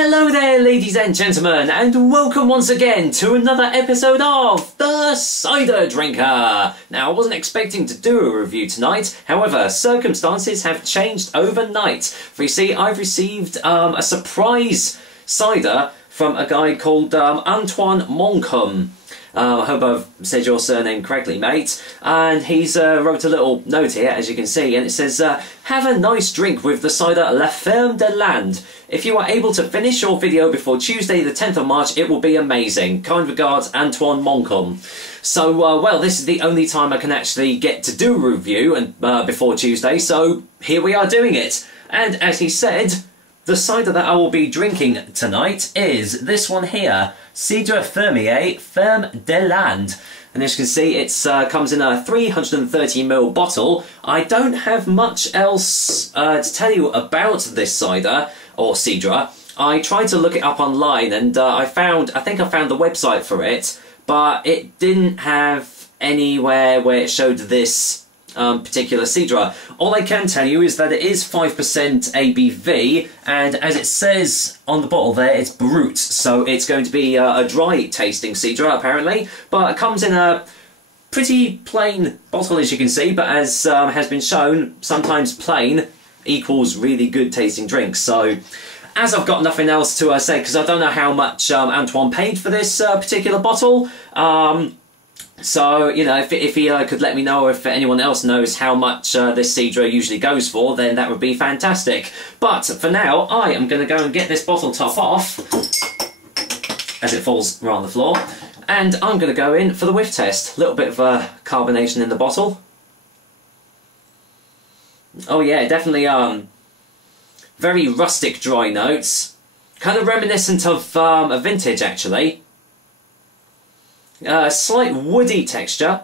Hello there, ladies and gentlemen, and welcome once again to another episode of The Cider Drinker. Now, I wasn't expecting to do a review tonight, however, circumstances have changed overnight. For you see, I've received a surprise cider from a guy called Antoine Moncombe. I hope I've said your surname correctly, mate. And he's wrote a little note here, as you can see, and it says, have a nice drink with the cider La Ferme de Land. If you are able to finish your video before Tuesday the 10th of March, it will be amazing. Kind regards, Antoine Moncombe. So, well, this is the only time I can actually get to do a review and before Tuesday, so here we are doing it. And as he said, the cider that I will be drinking tonight is this one here, Cidre Fermier de Land. And as you can see, it comes in a 330ml bottle. I don't have much else to tell you about this cider, or cidre. I tried to look it up online and I think I found the website for it, but it didn't have anywhere where it showed this particular cidre. All I can tell you is that it is 5% ABV, and as it says on the bottle there, it's Brut, so it's going to be a dry tasting cidre apparently, but it comes in a pretty plain bottle, as you can see, but as has been shown, sometimes plain equals really good tasting drinks. So as I've got nothing else to say, because I don't know how much Antoine paid for this particular bottle, so, you know, if he could let me know, if anyone else knows how much this cidre usually goes for, then that would be fantastic. But for now, I am going to go and get this bottle top off, as it falls right on the floor, and I'm going to go in for the whiff test. A little bit of carbonation in the bottle. Oh yeah, definitely very rustic dry notes. Kind of reminiscent of a vintage, actually. Slight woody texture,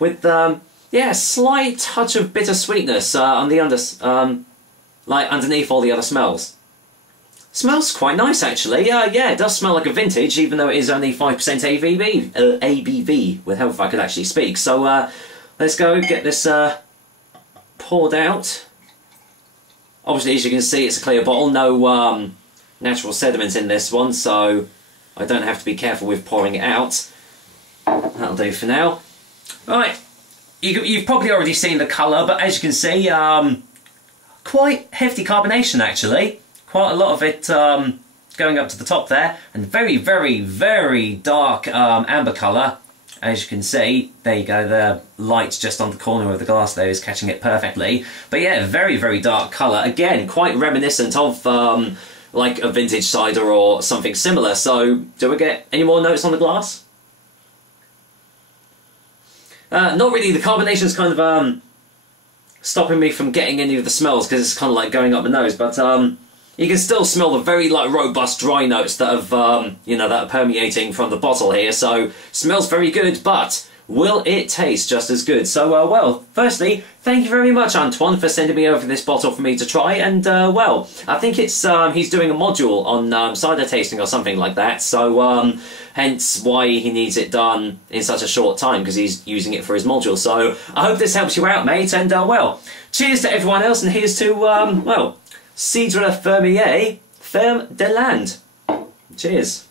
with yeah, slight touch of bittersweetness on the like underneath all the other smells. Smells quite nice, actually. Yeah, it does smell like a vintage, even though it is only 5% ABV. With help if I could actually speak. So let's go get this poured out. Obviously, as you can see, it's a clear bottle. No natural sediment in this one, so I don't have to be careful with pouring it out. That'll do for now. Right, you've probably already seen the colour, but as you can see, quite hefty carbonation actually. Quite a lot of it going up to the top there, and very, very, very dark amber colour. As you can see, there you go, the light just on the corner of the glass there is catching it perfectly. But yeah, very, very dark colour. Again, quite reminiscent of like a vintage cider or something similar. So, do we get any more notes on the glass? Not really. The carbonation's kind of stopping me from getting any of the smells because it's kind of like going up my nose. But you can still smell the very like robust dry notes that have you know, that are permeating from the bottle here. So, smells very good, but will it taste just as good? So, well, firstly, thank you very much, Antoine, for sending me over this bottle for me to try, and, well, I think it's, he's doing a module on cider tasting or something like that, so, hence why he needs it done in such a short time, because he's using it for his module. So, I hope this helps you out, mate, and, well, cheers to everyone else, and here's to, well, Cidre Fermier de Land. Cheers.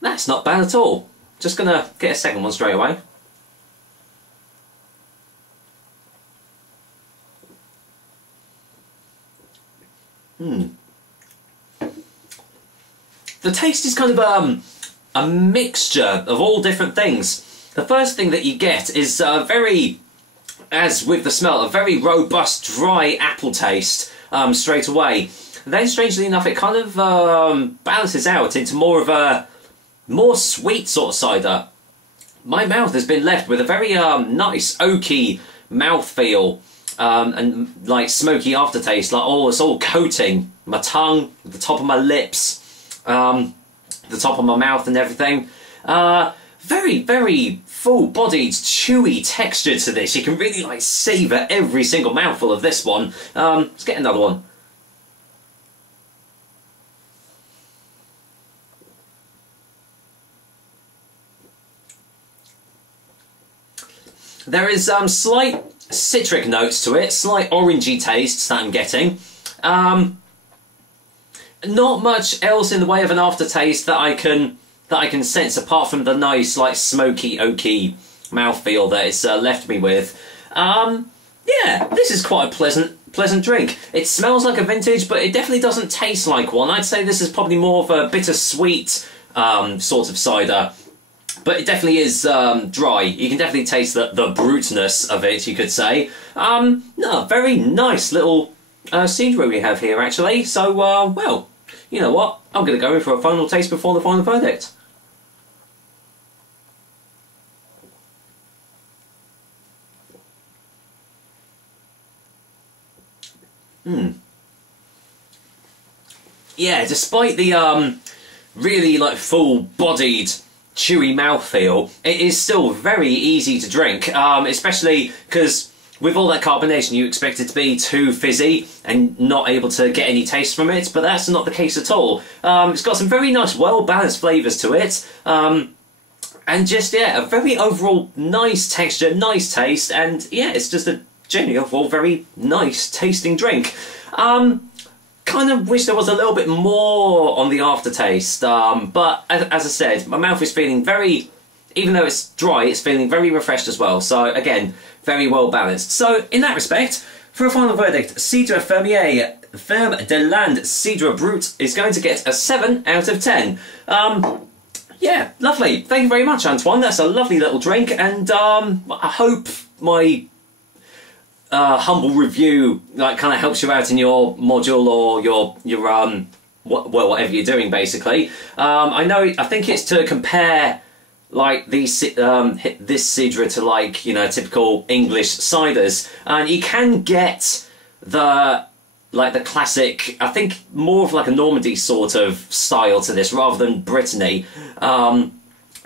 That's not bad at all. Just gonna get a second one straight away. The taste is kind of a mixture of all different things. The first thing that you get is very, as with the smell, a very robust dry apple taste straight away. Then, strangely enough, it kind of balances out into more of a more sweet sort of cider. My mouth has been left with a very nice oaky mouthfeel and like smoky aftertaste, like it's all coating my tongue, the top of my lips, the top of my mouth and everything. Very, very full-bodied, chewy texture to this. You can really like savour every single mouthful of this one. Let's get another one. There is slight citric notes to it, slight orangey tastes that I'm getting. Not much else in the way of an aftertaste that I can sense apart from the nice, like, smoky, oaky mouthfeel that it's left me with. Yeah, this is quite a pleasant drink. It smells like a vintage, but it definitely doesn't taste like one. I'd say this is probably more of a bittersweet sort of cider. But it definitely is dry. You can definitely taste the brutness of it, you could say. No, very nice little Cidre we have here, actually. So, well, you know what? I'm going to go in for a final taste before the final verdict. Yeah, despite the really like full-bodied, chewy mouthfeel, it is still very easy to drink, especially because with all that carbonation you expect it to be too fizzy and not able to get any taste from it, but that's not the case at all. It's got some very nice, well-balanced flavours to it, and just, yeah, a very overall nice texture, nice taste, and yeah, it's just a genuinely overall very nice tasting drink. Kind of wish there was a little bit more on the aftertaste, but as I said, my mouth is feeling very, even though it's dry, it's feeling very refreshed as well. So again, very well balanced. So in that respect, for a final verdict, Cidre Fermier Ferme de land Cidre Brut is going to get a 7 out of 10. Yeah, lovely. Thank you very much, Antoine. That's a lovely little drink, and I hope my humble review like kind of helps you out in your module or your whatever you're doing, basically. I think it's to compare like this Cidre to, like, you know, typical English ciders, and you can get the classic, I think more of like a Normandy sort of style to this rather than Brittany, but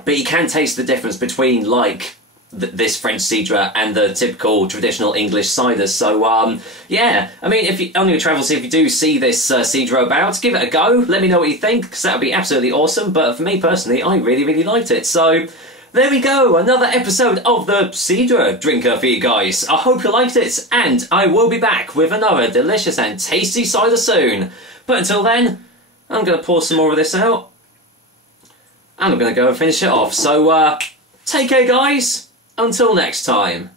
you can taste the difference between like this French Cidre and the typical traditional English ciders. So yeah, I mean, if you on your travels, if you do see this Cidre about, give it a go. Let me know what you think, because that would be absolutely awesome. But for me personally, I really liked it. So there we go, another episode of the Cidre Drinker for you guys. I hope you liked it, and I will be back with another delicious and tasty cider soon. But until then, I'm going to pour some more of this out, and I'm going to go and finish it off. So take care, guys. Until next time.